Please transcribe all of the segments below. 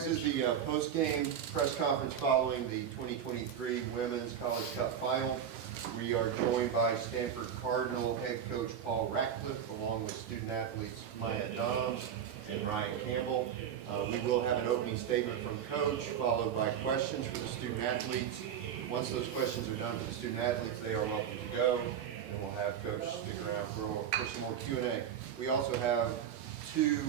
This is the post-game press conference following the 2023 Women's College Cup Final. We are joined by Stanford Cardinal head coach Paul Ratcliffe, along with student athletes Maya Doms and Ryan Campbell. We will have an opening statement from Coach, followed by questions for the student athletes. Once those questions are done for the student athletes, they are welcome to go, and we'll have Coach stick around for some more Q&A. We also have two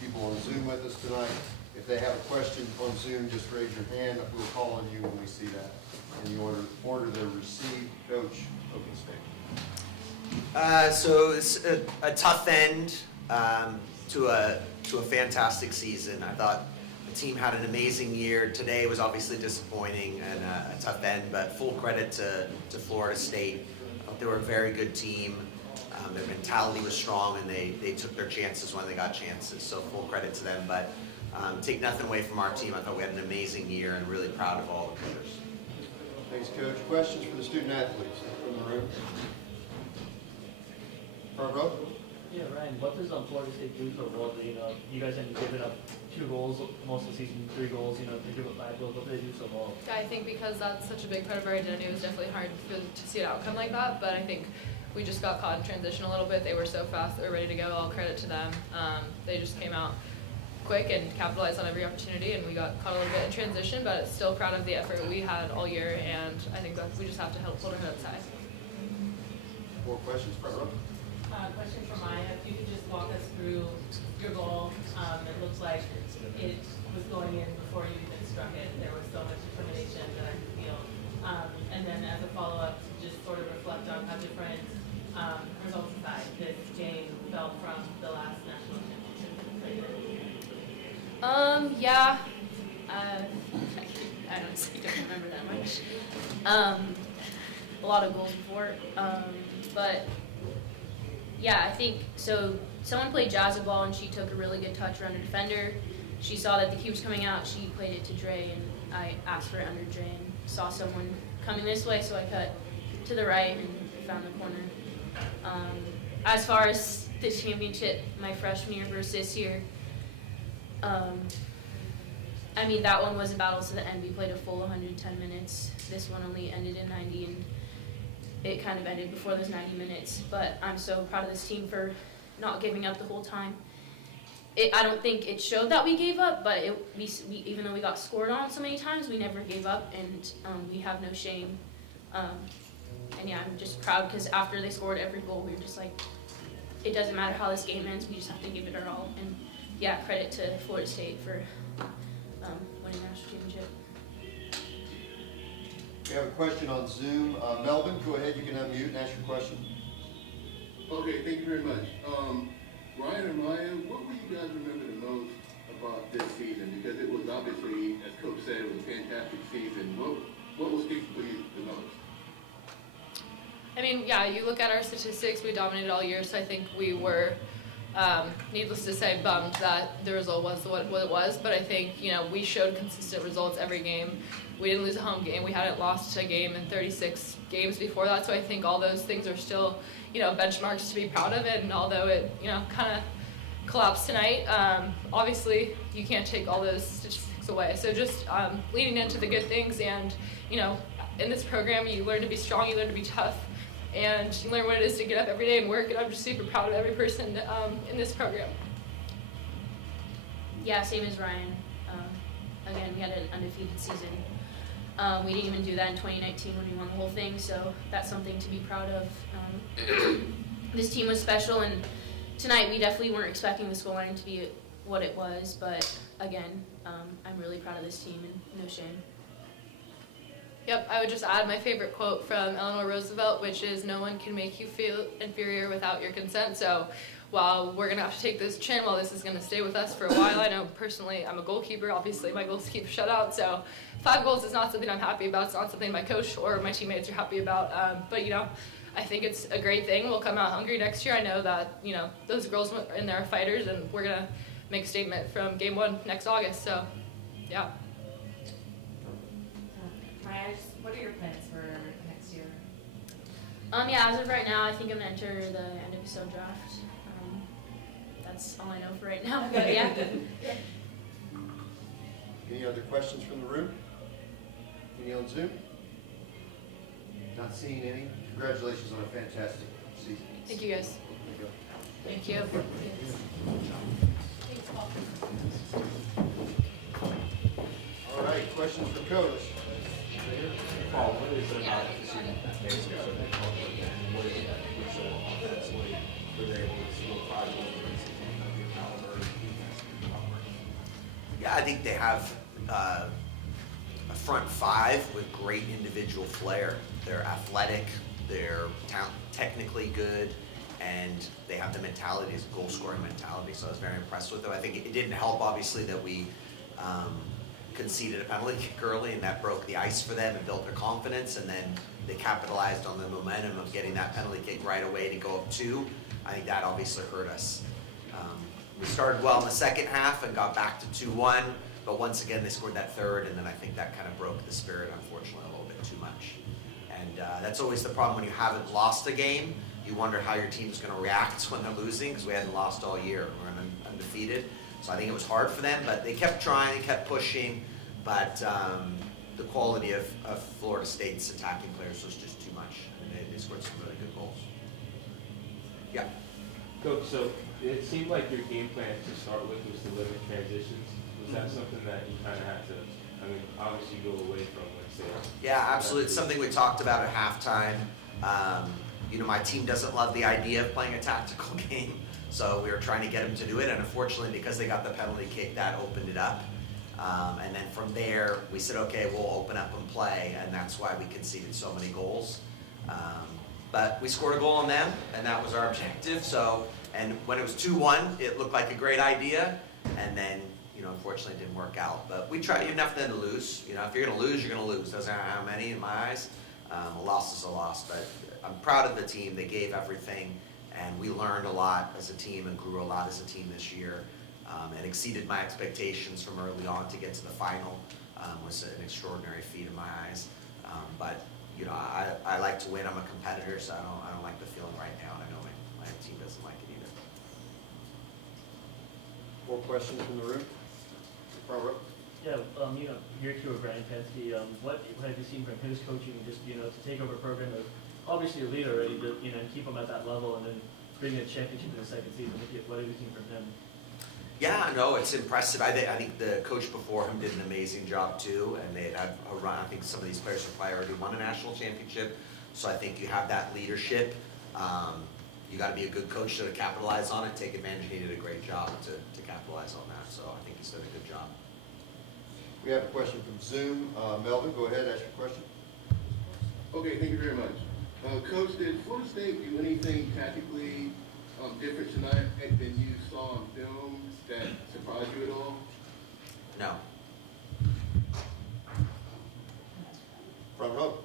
people on Zoom with us tonight. If they have a question on Zoom, just raise your hand. We'll call on you when we see that. In the order they're received. Coach, open statement. So it's a tough end to a fantastic season. I thought the team had an amazing year. Today was obviously disappointing and a tough end, but full credit to Florida State. I thought they were a very good team. Their mentality was strong, and they took their chances when they got chances. So full credit to them. But take nothing away from our team. I thought we had an amazing year, and really proud of all the players. Thanks, Coach. Questions for the student athletes from the room? Front row? Yeah, Ryan, what does Florida State do for World? You guys have given up 2 goals most of the season, 3 goals, they give up 5 goals. What do they do so well? I think because that's such a big part of our identity, it was definitely hard to see an outcome like that, but I think we just got caught in transition a little bit. They were so fast, they were ready to go. All credit to them. They just came out quick and capitalized on every opportunity, and we got caught a little bit in transition, but still proud of the effort we had all year, and I think that we just have to hold our head up high. More questions, front row? Question for Maya. If you could just walk us through your goal. It looks like it was going in before you even struck it. There was so much determination that I could feel. And then as a follow-up, to just sort of reflect on how different results aside this game felt from the last national championship. Yeah. I honestly don't remember that much. A lot of goals before, but yeah, I think so. Someone played Jazz a ball, and she took a really good touch around a defender. She saw that the cube was coming out. She played it to Dre, and I asked for it under Dre, and saw someone coming this way, so I cut to the right and found the corner. As far as the championship, my freshman year versus this year, I mean, that one was a battle to the end. We played a full 110 minutes. This one only ended in 90, and it kind of ended before those 90 minutes. But I'm so proud of this team for not giving up the whole time. I don't think it showed that we gave up, but we even though we got scored on so many times, we never gave up, and we have no shame. And yeah, I'm just proud because after they scored every goal, we were just like, it doesn't matter how this game ends, we just have to give it our all. And yeah, credit to Florida State for winning the national championship. We have a question on Zoom. Melvin, go ahead. You can unmute and ask your question. Okay, thank you very much. Ryan and Maya, what will you guys remember the most about this season? Because it was obviously, as Coach said, it was a fantastic season. What will stick for you the most? I mean, yeah, you look at our statistics, we dominated all year, so I think we were, needless to say, bummed that the result was what it was, but I think, we showed consistent results every game. We didn't lose a home game. We hadn't lost a game in 36 games before that, so I think all those things are still, benchmarks to be proud of, and although it, kind of collapsed tonight, obviously you can't take all those statistics away. So just leading into the good things, and, in this program you learn to be strong, you learn to be tough, and you learn what it is to get up every day and work, and I'm just super proud of every person in this program. Yeah, same as Ryan. Again, we had an undefeated season. We didn't even do that in 2019 when we won the whole thing, so that's something to be proud of. This team was special, and tonight we definitely weren't expecting the scoreline to be what it was, but again, I'm really proud of this team, and no shame. Yep, I would just add my favorite quote from Eleanor Roosevelt, which is, "No one can make you feel inferior without your consent." So while we're going to have to take this chin, while this is going to stay with us for a while, I know personally I'm a goalkeeper. Obviously my goal is to keep shutout, so 5 goals is not something I'm happy about. It's not something my coach or my teammates are happy about. But, I think it's a great thing. We'll come out hungry next year. I know that, those girls in there are fighters, and we're going to make a statement from game 1 next August. So, yeah. Maya, what are your plans for next year? Yeah, as of right now, I think I'm going to enter the end-of-episode draft. That's all I know for right now, but yeah. Any other questions from the room? Any on Zoom? Not seeing any. Congratulations on a fantastic season. Thank you guys. Thank you. All right, questions for Coach? Paul, what is it about the season that makes it so difficult and what is it that makes it offensively where they're able to score 5 goals in the season of your caliber defense and power? Yeah, I think they have a front five with great individual flair. They're athletic, they're technically good, and they have the mentality, it's a goal-scoring mentality, so I was very impressed with them. I think it didn't help, obviously, that we conceded a penalty kick early, and that broke the ice for them and built their confidence, and then they capitalized on the momentum of getting that penalty kick right away to go up 2. I think that obviously hurt us. We started well in the second half and got back to 2-1, but once again they scored that third, and then I think that kind of broke the spirit, unfortunately, a little bit too much. And that's always the problem when you haven't lost a game. You wonder how your team's going to react when they're losing, because we hadn't lost all year. We're undefeated. So I think it was hard for them, but they kept trying, they kept pushing, but the quality of Florida State's attacking players was just too much. And they scored some really good goals. Yeah. Coach, so it seemed like your game plan to start with was to limit transitions. Was that something that you kind of had to, I mean, obviously go away from, let's say? Yeah, absolutely. It's something we talked about at halftime. You know, my team doesn't love the idea of playing a tactical game, so we were trying to get them to do it, and unfortunately, because they got the penalty kick, that opened it up. And then from there, we said, okay, we'll open up and play, and that's why we conceded so many goals. But we scored a goal on them, and that was our objective. So, and when it was 2-1, it looked like a great idea, and then, you know, unfortunately, it didn't work out. But we tried enough then to lose. You know, if you're going to lose, you're going to lose. Doesn't matter how many in my eyes. A loss is a loss, but I'm proud of the team. They gave everything, and we learned a lot as a team and grew a lot as a team this year, and exceeded my expectations from early on to get to the final. Was an extraordinary feat in my eyes. But you know, I like to win. I'm a competitor, so I don't like the feeling right now. And I know my team doesn't like it either. More questions from the room? Front row? Yeah, you know, year 2 of Brian Pensky, what have you seen from his coaching, just, you know, to take over a program of obviously a leader already, but, you know, and keep him at that level and then bring a championship in the second season? What have you seen from him? Yeah, no, it's impressive. I think the coach before him did an amazing job too, and they had a run. I think some of these players have probably already won a national championship, so I think you have that leadership. You got to be a good coach to capitalize on it, take advantage. He did a great job to capitalize on that, so I think he's done a good job. We have a question from Zoom. Melvin, go ahead, ask your question. Okay, thank you very much. Coach, did Florida State do anything tactically different tonight than you saw on film that surprised you at all? No. Front row.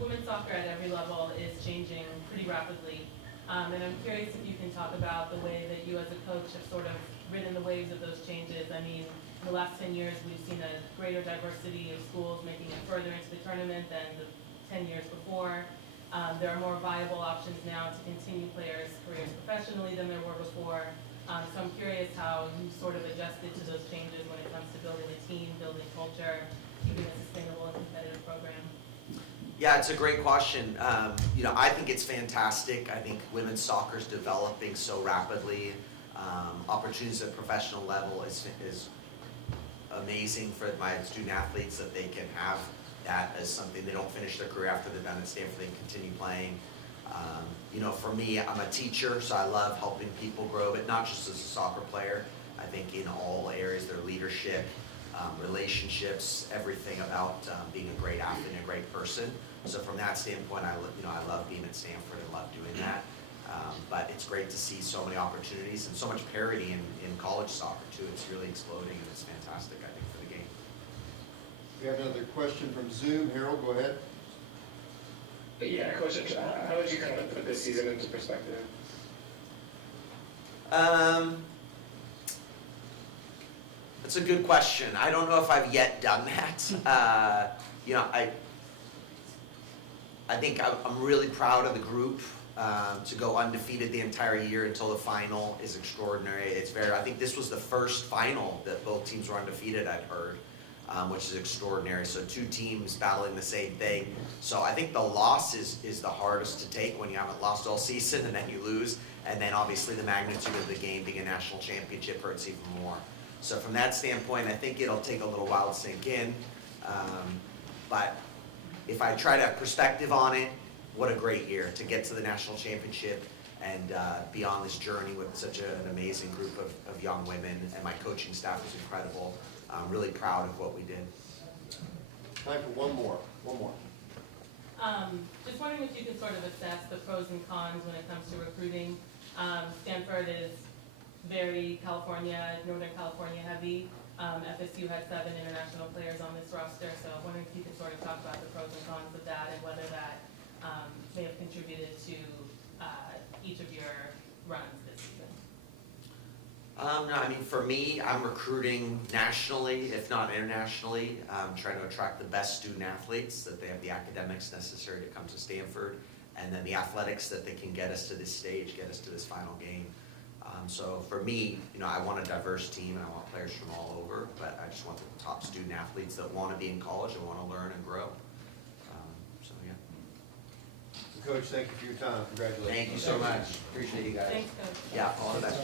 Women's soccer at every level is changing pretty rapidly. And I'm curious if you can talk about the way that you as a coach have sort of ridden the waves of those changes. I mean, in the last 10 years, we've seen a greater diversity of schools making it further into the tournament than the 10 years before. There are more viable options now to continue players' careers professionally than there were before. So I'm curious how you sort of adjusted to those changes when it comes to building a team, building culture, keeping a sustainable and competitive program. Yeah, it's a great question. You know, I think it's fantastic. I think women's soccer is developing so rapidly. Opportunities at professional level is amazing for my student athletes that they can have that as something. They don't finish their career after they're done at Stanford, they continue playing. You know, for me, I'm a teacher, so I love helping people grow, but not just as a soccer player. I think in all areas, their leadership, relationships, everything about being a great athlete and a great person. So from that standpoint, I love being at Stanford and love doing that. But it's great to see so many opportunities and so much parity in college soccer too. It's really exploding, and it's fantastic, I think, for the game. We have another question from Zoom. Harold, go ahead. Yeah, Coach, how would you kind of put this season into perspective? That's a good question. I don't know if I've yet done that. You know, I think I'm really proud of the group. To go undefeated the entire year until the final is extraordinary. I think this was the first final that both teams were undefeated, I'd heard. which is extraordinary. So 2 teams battling the same thing. So I think the loss is the hardest to take when you haven't lost all season and then you lose. And then obviously the magnitude of the game being a national championship hurts even more. So from that standpoint, I think it'll take a little while to sink in. But if I try to have perspective on it, what a great year to get to the national championship and be on this journey with such an amazing group of young women. And my coaching staff was incredible. I'm really proud of what we did. Time for one more. Just wondering if you could sort of assess the pros and cons when it comes to recruiting. Stanford is very Northern California heavy. FSU had 7 international players on this roster, so I'm wondering if you could sort of talk about the pros and cons of that and whether that may have contributed to each of your runs this season. No, I mean, for me, I'm recruiting nationally, if not internationally, trying to attract the best student athletes, that they have the academics necessary to come to Stanford, and then the athletics that they can get us to this stage, get us to this final game. So for me, I want a diverse team and I want players from all over, but I just want the top student athletes that want to be in college and want to learn and grow. So yeah. Coach, thank you for your time. Congratulations. Thank you so much. Appreciate you guys. Thanks, Coach. Yeah, all the best.